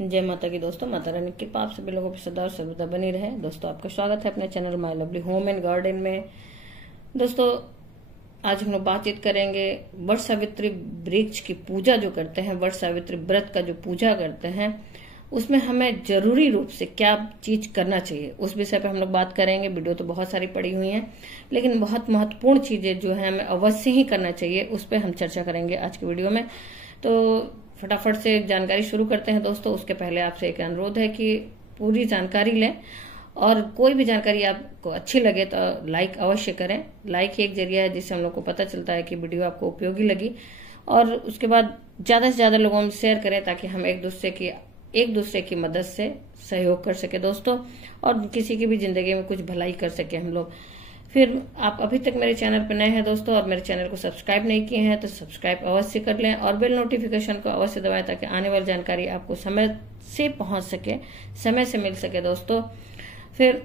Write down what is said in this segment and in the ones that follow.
जय माता की दोस्तों। माता रानी की कृपा आप सभी लोगों पर सदा और सर्वदा बनी रहे। दोस्तों आपका स्वागत है अपने channel my lovely home and garden में। दोस्तों आज हम लोग बातचीत करेंगे वट सावित्री वृक्ष की पूजा जो करते हैं, वट सावित्री व्रत का जो पूजा करते हैं उसमें हमें जरूरी रूप से क्या चीज करना चाहिए उस विषय पर हम लोग बात करेंगे। वीडियो तो बहुत सारी पड़ी हुई हैं, लेकिन बहुत महत्वपूर्ण चीजें जो है हमें अवश्य ही करना चाहिए, उस पर हम चर्चा करेंगे आज की वीडियो में। तो फटाफट से जानकारी शुरू करते हैं दोस्तों। उसके पहले आपसे एक अनुरोध है कि पूरी जानकारी लें और कोई भी जानकारी आपको अच्छी लगे तो लाइक अवश्य करें। लाइक ही एक जरिया है जिससे हम लोग को पता चलता है कि वीडियो आपको उपयोगी लगी, और उसके बाद ज्यादा से ज्यादा लोगों में शेयर करें ताकि हम एक दूसरे की मदद से सहयोग कर सके दोस्तों, और किसी की भी जिंदगी में कुछ भलाई कर सके हम लोग। फिर आप अभी तक मेरे चैनल पर नए हैं दोस्तों और मेरे चैनल को सब्सक्राइब नहीं किए हैं तो सब्सक्राइब अवश्य कर लें और बेल नोटिफिकेशन को अवश्य दबाएं ताकि आने वाली जानकारी आपको समय से पहुंच सके, समय से मिल सके दोस्तों। फिर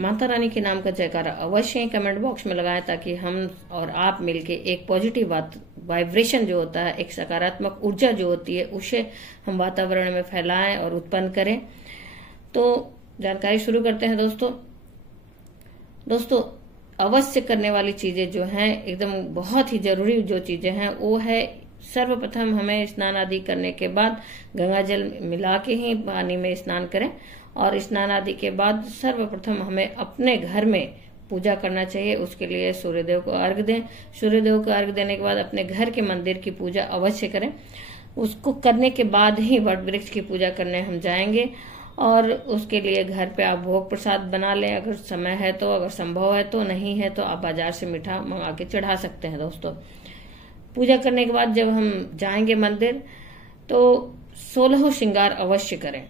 माता रानी के नाम का जयकारा अवश्य ही कमेंट बॉक्स में लगाएं ताकि हम और आप मिलके एक पॉजिटिव वाइब्रेशन जो होता है, एक सकारात्मक ऊर्जा जो होती है, उसे हम वातावरण में फैलाएं और उत्पन्न करें। तो जानकारी शुरू करते हैं दोस्तों अवश्य करने वाली चीजें जो हैं, एकदम बहुत ही जरूरी जो चीजें हैं वो है, सर्वप्रथम हमें स्नान आदि करने के बाद गंगा जल मिला के ही पानी में स्नान करें, और स्नान आदि के बाद सर्वप्रथम हमें अपने घर में पूजा करना चाहिए। उसके लिए सूर्यदेव को अर्घ दें। सूर्यदेव को अर्घ देने के बाद अपने घर के मंदिर की पूजा अवश्य करें। उसको करने के बाद ही वट वृक्ष की पूजा करने हम जाएंगे, और उसके लिए घर पे आप भोग प्रसाद बना लें अगर समय है तो, अगर संभव है तो, नहीं है तो आप बाजार से मीठा मंगा के चढ़ा सकते हैं दोस्तों। पूजा करने के बाद जब हम जाएंगे मंदिर तो 16 श्रृंगार अवश्य करें,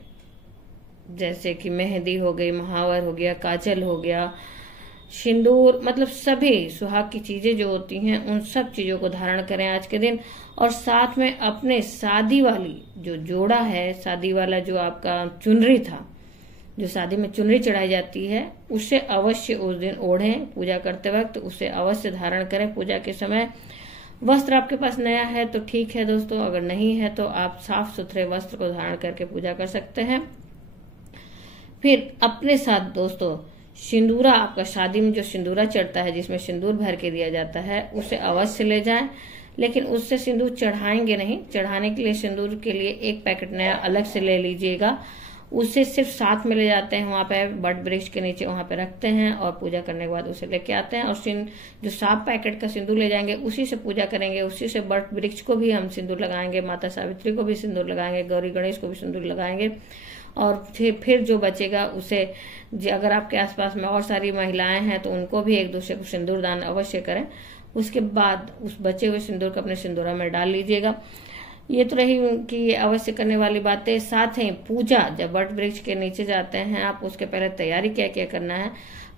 जैसे कि मेहंदी हो गई, महावर हो गया, काजल हो गया, सिंदूर, मतलब सभी सुहाग की चीजें जो होती हैं उन सब चीजों को धारण करें आज के दिन। और साथ में अपने शादी वाली जो जोड़ा है, शादी वाला जो आपका चुनरी था, जो शादी में चुनरी चढ़ाई जाती है, उसे अवश्य उस दिन ओढ़ें। पूजा करते वक्त उसे अवश्य धारण करें पूजा के समय। वस्त्र आपके पास नया है तो ठीक है दोस्तों, अगर नहीं है तो आप साफ सुथरे वस्त्र को धारण करके पूजा कर सकते हैं। फिर अपने साथ दोस्तों सिंदूरा, आपका शादी में जो सिंदूरा चढ़ता है जिसमें सिंदूर भर के दिया जाता है, उसे अवश्य ले जाएं, लेकिन उससे सिंदूर चढ़ाएंगे नहीं। चढ़ाने के लिए सिंदूर के लिए एक पैकेट नया अलग से ले लीजिएगा। उसे सिर्फ साथ में ले जाते हैं, वहां पे वट वृक्ष के नीचे वहां पे रखते हैं और पूजा करने के बाद उसे लेके आते हैं। और जो साफ पैकेट का सिंदूर ले जाएंगे उसी से पूजा करेंगे, उसी से वट वृक्ष को भी हम सिंदूर लगाएंगे, माता सावित्री को भी सिंदूर लगाएंगे, गौरी गणेश को भी सिंदूर लगाएंगे। और फिर जो बचेगा उसे, अगर आपके आसपास में और सारी महिलाएं हैं तो उनको भी एक दूसरे को सिंदूर दान अवश्य करें। उसके बाद उस बचे हुए सिंदूर को अपने सिंदूरा में डाल लीजिएगा। ये तो रही कि ये अवश्य करने वाली बातें। साथ ही पूजा, जब वट वृक्ष के नीचे जाते हैं आप, उसके पहले तैयारी क्या क्या करना है।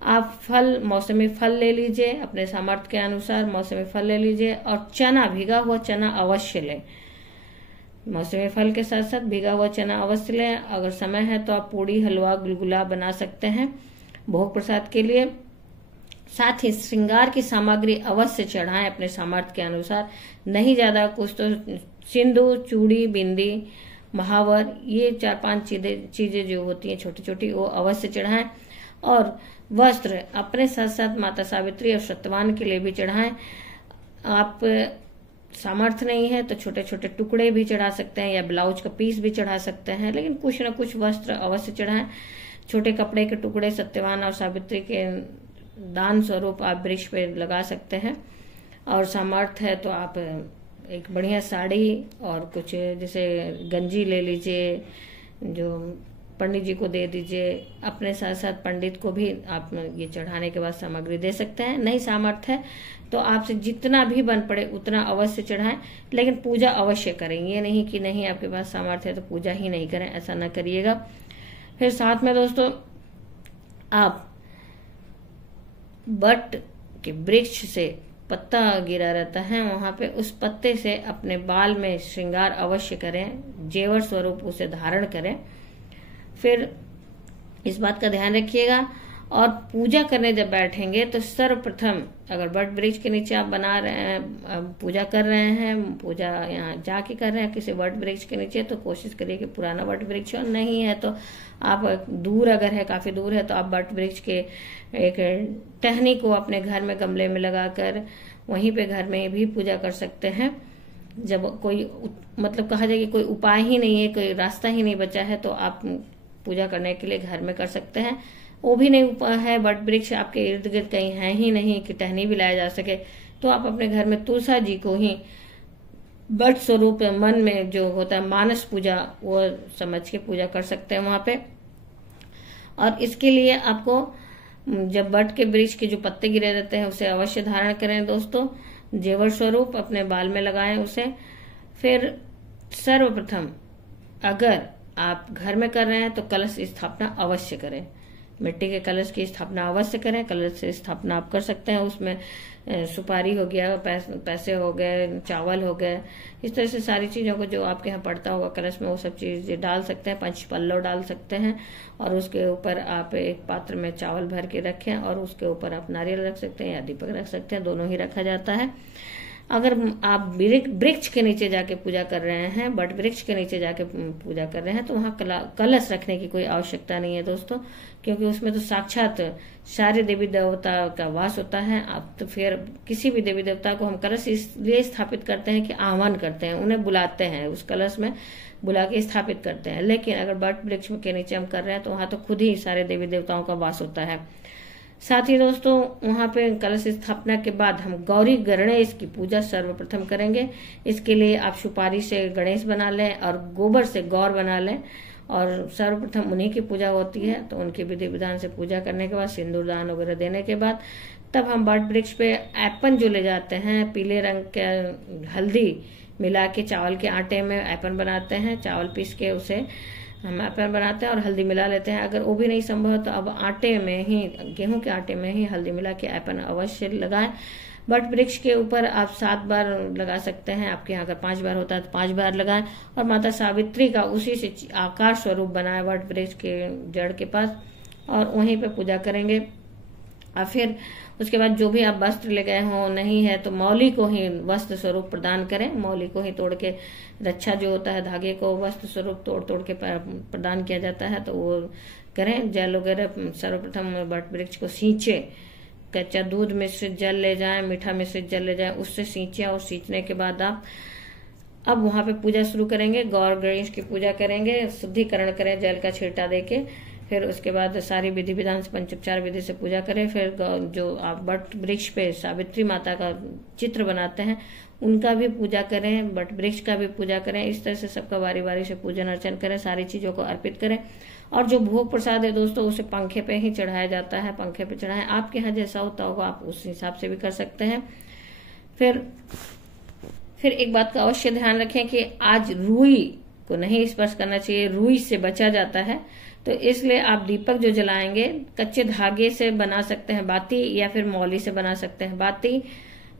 आप मौसमी फल ले लीजिए, अपने सामर्थ्य के अनुसार मौसमी फल ले लीजिए, और चना, भीगा हुआ चना अवश्य लें। मौसमी फल के साथ साथ भीगा हुआ चना अवश्य लें। अगर समय है तो आप पूड़ी, हलवा, गुलगुला बना सकते हैं भोग प्रसाद के लिए। साथ ही श्रृंगार की सामग्री अवश्य चढ़ाएं अपने सामर्थ्य के अनुसार, नहीं ज्यादा कुछ तो सिंदूर, चूड़ी, बिंदी, महावर, ये 4-5 चीजें जो होती हैं छोटी छोटी, वो अवश्य चढ़ाएं। और वस्त्र अपने साथ साथ माता सावित्री और सत्यवान के लिए भी चढ़ाएं। आप सामर्थ्य नहीं है तो छोटे छोटे टुकड़े भी चढ़ा सकते हैं या ब्लाउज का पीस भी चढ़ा सकते हैं, लेकिन कुछ न कुछ वस्त्र अवश्य चढ़ाएं। छोटे कपड़े के टुकड़े सत्यवान और सावित्री के दान स्वरूप आप वृक्ष पे लगा सकते हैं। और सामर्थ्य है तो आप एक बढ़िया साड़ी और कुछ जैसे गंजी ले लीजिए, जो पंडित जी को दे दीजिए। अपने साथ साथ पंडित को भी आप ये चढ़ाने के बाद सामग्री दे सकते हैं। नहीं सामर्थ्य है तो आपसे जितना भी बन पड़े उतना अवश्य चढ़ाएं, लेकिन पूजा अवश्य करें। ये नहीं कि नहीं आपके पास सामर्थ्य है तो पूजा ही नहीं करें, ऐसा न करिएगा। फिर साथ में दोस्तों आप वट के वृक्ष से पत्ता गिरा रहता है, वहां पे उस पत्ते से अपने बाल में श्रृंगार अवश्य करें, जेवर स्वरूप उसे धारण करें। फिर इस बात का ध्यान रखिएगा। और पूजा करने जब बैठेंगे तो सर्वप्रथम अगर वट वृक्ष के नीचे आप बना रहे हैं, पूजा कर रहे हैं, पूजा यहाँ जाके कर रहे हैं किसी वट वृक्ष के नीचे, तो कोशिश करिए कि पुराना वट वृक्ष हो। नहीं है तो आप दूर, अगर है काफी दूर है, तो आप वट वृक्ष के एक टहनी को अपने घर में गमले में लगाकर वहीं पे घर में भी पूजा कर सकते हैं। जब कोई मतलब कहा जाए कि कोई उपाय ही नहीं है, कोई रास्ता ही नहीं बचा है, तो आप पूजा करने के लिए घर में कर सकते हैं। वो भी नहीं उपाय है, वट वृक्ष आपके इर्द गिर्द कहीं है ही नहीं कि टहनी भी लाया जा सके, तो आप अपने घर में तुलसा जी को ही वट स्वरूप मन में जो होता है मानस पूजा, वो समझ के पूजा कर सकते हैं वहां पे। और इसके लिए आपको जब वट के वृक्ष के जो पत्ते गिरे रहते हैं उसे अवश्य धारण करें दोस्तों, जेवर स्वरूप अपने बाल में लगाएं उसे। फिर सर्वप्रथम अगर आप घर में कर रहे हैं तो कलश स्थापना अवश्य करें, मिट्टी के कलश की स्थापना अवश्य करें। कलश से स्थापना आप कर सकते हैं, उसमें सुपारी हो गया, पैसे हो गए, चावल हो गए, इस तरह से सारी चीजों को जो आपके यहाँ पड़ता होगा कलश में, वो सब चीज डाल सकते हैं। 5 पल्लव डाल सकते हैं और उसके ऊपर आप एक पात्र में चावल भर के रखें और उसके ऊपर आप नारियल रख सकते हैं या दीपक रख सकते हैं, दोनों ही रखा जाता है। अगर आप वृक्ष के नीचे जाके पूजा कर रहे हैं, वट वृक्ष के नीचे जाके पूजा कर रहे हैं, तो वहाँ कलश रखने की कोई आवश्यकता नहीं है दोस्तों, क्योंकि उसमें तो साक्षात सारे देवी देवता का वास होता है। आप तो फिर किसी भी देवी देवता को हम कलश इसलिए स्थापित करते हैं कि आह्वान करते हैं, उन्हें बुलाते हैं, उस कलश में बुला के स्थापित करते हैं। लेकिन अगर वट वृक्ष के नीचे हम कर रहे हैं तो वहां तो खुद ही सारे देवी देवताओं का वास होता है। साथ ही दोस्तों वहां पे कलश स्थापना के बाद हम गौरी गणेश की पूजा सर्वप्रथम करेंगे। इसके लिए आप सुपारी से गणेश बना लें और गोबर से गौर बना लें, और सर्वप्रथम उन्हीं की पूजा होती है। तो उनकी विधि विधान से पूजा करने के बाद, सिंदूर दान वगैरह देने के बाद, तब हम वट वृक्ष पे ऐपन जो ले जाते हैं, पीले रंग के हल्दी मिला के चावल के आटे में ऐपन बनाते हैं, चावल पीस के उसे हम ऐपन बनाते हैं और हल्दी मिला लेते हैं। अगर वो भी नहीं संभव तो अब आटे में ही, गेहूं के आटे में ही हल्दी मिला के ऐपन अवश्य लगाएं। वट वृक्ष के ऊपर आप 7 बार लगा सकते हैं, आपके यहाँ अगर 5 बार होता है तो 5 बार लगाएं। और माता सावित्री का उसी से आकार स्वरूप बनाए वट वृक्ष के जड़ के पास, और वहीं पे पूजा करेंगे। और फिर उसके बाद जो भी आप वस्त्र ले गए हों, नहीं है तो मौली को ही वस्त्र स्वरूप प्रदान करें। मौली को ही तोड़ के, रक्षा जो होता है धागे को वस्त्र स्वरूप तोड़ के प्रदान किया जाता है, तो वो करें। जल वगैरह सर्वप्रथम वट वृक्ष को सींचे, कच्चा दूध मिश्रित जल ले जाएं, मीठा मिश्रित जल ले जाएं, उससे सींचे। और सींचने के बाद आप अब वहां पे पूजा शुरू करेंगे, गौर गणेश की पूजा करेंगे, शुद्धिकरण करें जल का छींटा देके। फिर उसके बाद सारी विधि विधान से, पंचोपचार विधि से पूजा करें। फिर जो आप वट वृक्ष पे सावित्री माता का चित्र बनाते हैं उनका भी पूजा करें, वट वृक्ष का भी पूजा करें। इस तरह से सबका बारी बारी से पूजन अर्चन करें, सारी चीजों को अर्पित करें। और जो भोग प्रसाद है दोस्तों, उसे पंखे पे ही चढ़ाया जाता है, पंखे पे चढ़ाएं। आपके यहाँ जैसा होता होगा आप उस हिसाब से भी कर सकते हैं। फिर एक बात का अवश्य ध्यान रखें कि आज रुई को नहीं स्पर्श करना चाहिए, रुई से बचा जाता है। तो इसलिए आप दीपक जो जलाएंगे कच्चे धागे से बना सकते हैं बाती, या फिर मौली से बना सकते हैं बाती,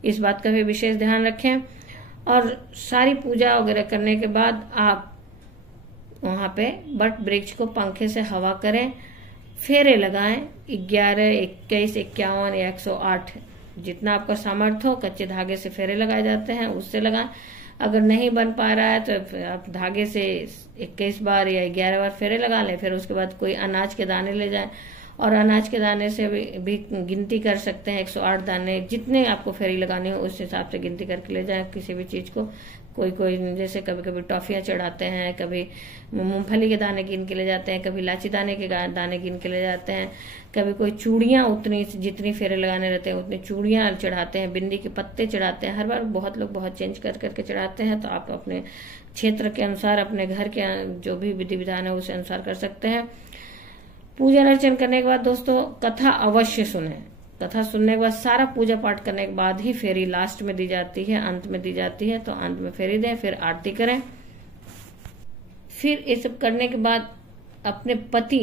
इस बात का भी विशेष ध्यान रखें। और सारी पूजा वगैरह करने के बाद आप वहां पे वट वृक्ष को पंखे से हवा करें, फेरे लगाएं। 11, 21, 51 या 108 जितना आपका सामर्थ्य हो, कच्चे धागे से फेरे लगाए जाते हैं, उससे लगाएं। अगर नहीं बन पा रहा है तो आप धागे से 21 बार या 11 बार फेरे लगा लें। फिर उसके बाद कोई अनाज के दाने ले जाएं, और अनाज के दाने से भी गिनती कर सकते हैं। 108 दाने, जितने आपको फेरी लगानी हो उस हिसाब से गिनती करके ले जाएं किसी भी चीज को। कोई जैसे कभी कभी टॉफियां चढ़ाते हैं, कभी मूंगफली के दाने गिन के ले जाते हैं, कभी इलायची दाने के दाने गिन के ले जाते हैं, कभी कोई चूड़ियां उतनी जितनी फेरे लगाने रहते हैं उतनी चूड़ियां चढ़ाते हैं, बिंदी के पत्ते चढ़ाते हैं। हर बार बहुत लोग बहुत चेंज कर करके चढ़ाते हैं। तो आप अपने क्षेत्र के अनुसार, अपने घर के जो भी विधि विधान है उस अनुसार कर सकते हैं। पूजन अर्चन करने के बाद दोस्तों कथा अवश्य सुने। कथा सुनने के बाद, सारा पूजा पाठ करने के बाद ही फेरी लास्ट में दी जाती है, अंत में दी जाती है। तो अंत में फेरी दें, फिर आरती करें। फिर ये सब करने के बाद अपने पति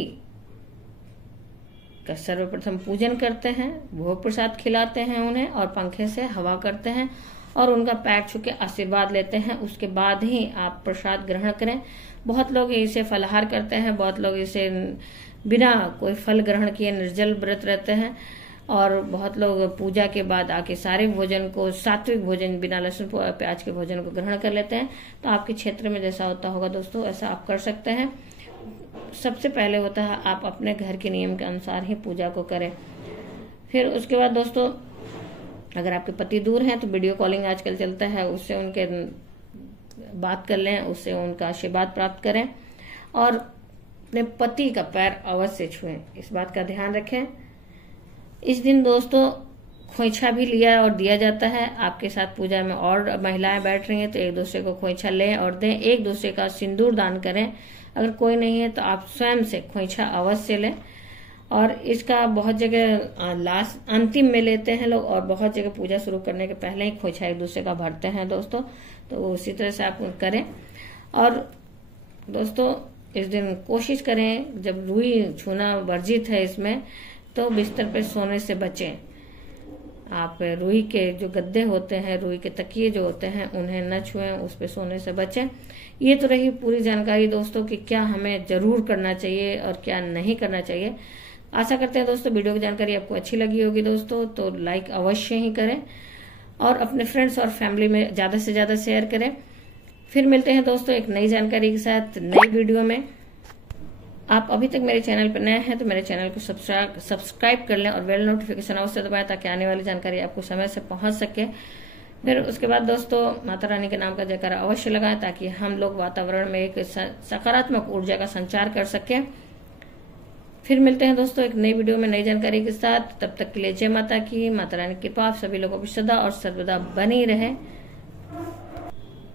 का सर्वप्रथम पूजन करते हैं, भोग प्रसाद खिलाते हैं उन्हें, और पंखे से हवा करते हैं और उनका पैर छू के आशीर्वाद लेते हैं। उसके बाद ही आप प्रसाद ग्रहण करें। बहुत लोग इसे फलाहार करते हैं, बहुत लोग इसे बिना कोई फल ग्रहण किए निर्जल व्रत रहते हैं। और बहुत लोग पूजा के बाद आके सारे भोजन को, सात्विक भोजन बिना लहसुन प्याज के भोजन को ग्रहण कर लेते हैं। तो आपके क्षेत्र में जैसा होता होगा दोस्तों, ऐसा आप कर सकते हैं। सबसे पहले होता है आप अपने घर के नियम के अनुसार ही पूजा को करें। फिर उसके बाद दोस्तों, अगर आपके पति दूर हैं तो वीडियो कॉलिंग आजकल चलता है, उससे उनके बात कर लें, उससे उनका आशीर्वाद प्राप्त करें और अपने पति का पैर अवश्य छुएं, इस बात का ध्यान रखें। इस दिन दोस्तों खोइछा भी लिया और दिया जाता है। आपके साथ पूजा में और महिलाएं बैठ रही हैं तो एक दूसरे को खोइछा लें और दें। एक दूसरे का सिंदूर दान करें। अगर कोई नहीं है तो आप स्वयं से खोइछा अवश्य लें। और इसका बहुत जगह लास्ट अंतिम में लेते हैं लोग, और बहुत जगह पूजा शुरू करने के पहले ही खोइछा एक दूसरे का भरते हैं दोस्तों। तो उसी तरह से आप करें। और दोस्तों इस दिन कोशिश करें, जब रुई छूना वर्जित है इसमें, तो बिस्तर पे सोने से बचें। आप रुई के जो गद्दे होते हैं, रुई के तकिए जो होते हैं, उन्हें न छुएं, उस पे सोने से बचें। ये तो रही पूरी जानकारी दोस्तों कि क्या हमें जरूर करना चाहिए और क्या नहीं करना चाहिए। आशा करते हैं दोस्तों वीडियो की जानकारी आपको अच्छी लगी होगी दोस्तों, तो लाइक अवश्य ही करें और अपने फ्रेंड्स और फैमिली में ज्यादा से ज्यादा शेयर करें। फिर मिलते हैं दोस्तों एक नई जानकारी के साथ नई वीडियो में। आप अभी तक मेरे चैनल पर नए हैं तो मेरे चैनल को सब्सक्राइब कर लें और बेल नोटिफिकेशन अवश्य दबाएं ताकि आने वाली जानकारी आपको समय से पहुंच सके। फिर उसके बाद दोस्तों माता रानी के नाम का जयकारा अवश्य लगाएं ताकि हम लोग वातावरण में एक सकारात्मक ऊर्जा का संचार कर सकें। फिर मिलते हैं दोस्तों एक नई वीडियो में नई जानकारी के साथ। तब तक के लिए जय माता की, माता रानी की कृपा आप सभी लोगों की सदा और सर्वदा बनी रहे।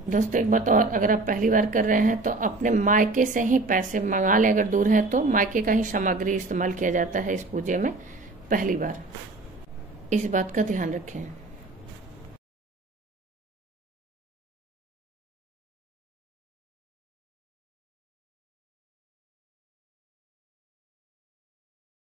दोस्तों एक बात और, अगर आप पहली बार कर रहे हैं तो अपने मायके से ही पैसे मंगा लें। अगर दूर है तो मायके का ही सामग्री इस्तेमाल किया जाता है इस पूजे में पहली बार, इस बात का ध्यान रखें।